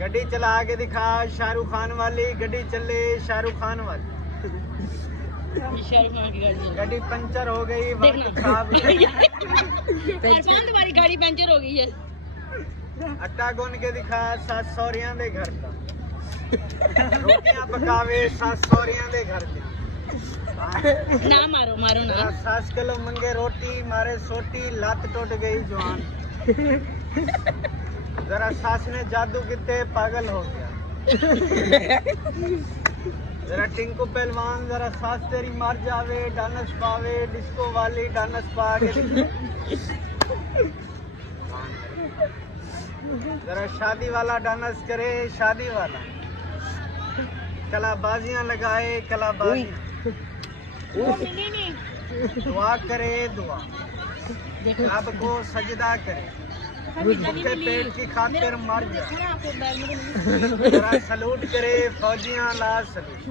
गड्डी चला के दिखा शाहरुख खान वाली, गड्डी चले शाहरुख खान वाली। शाहरुख खान की गाड़ी है। गड्डी पंचर हो गई, वक्त खराब है। अरफान तुम्हारी गाड़ी पंचर हो गई है। आटा गुन के दिखा सास सौरियां दे घर का, रोटियां पकावे सास सौरियां दे घर की। ना मारो मारो ना। सास किलो मंगे रोटी मारे सोटी, लत टूट गई जवान। जरा सास ने जादू किते पागल हो गया। जरा टिंकू पहलवान जरा सास तेरी मर जावे, डांस पावे डिस्को वाली डांस पा के। जरा शादी वाला डांस करे, शादी वाला कलाबाजियां लगाए, कलाबाजी दुआ करे, दुआ रब को सजदा करे, भूखे पेट की खातिर मर जाए। जरा सलूट करे फौजियां ला सलूट।